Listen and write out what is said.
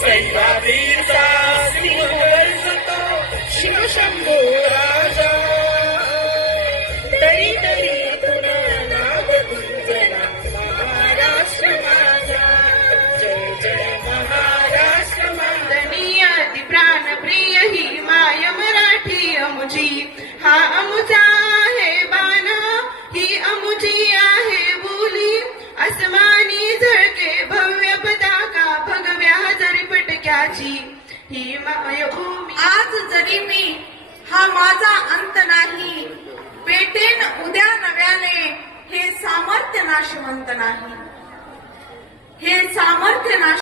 सह्याद्रीचा सिंह गर्जतो शिवशंभो राजा तरी तरी पुन्हा नाद गुंजला महाराष्ट्र माझा जय जय महाराष्ट्र माझा अति प्राण प्रिय ही माय मराठी अमुजी हा अमुचा आहे बाणा ही अमुजी आहे बोली आसमानी झळके भव्य पताका भगव्या हजारी पटक्याची ही मायभूमी आज जरी मी हा माझा अंत नाही पेटेन उद्या नव्याने हे सामर्थ्य नाशवंत नाही हे सामर्थ्य नाश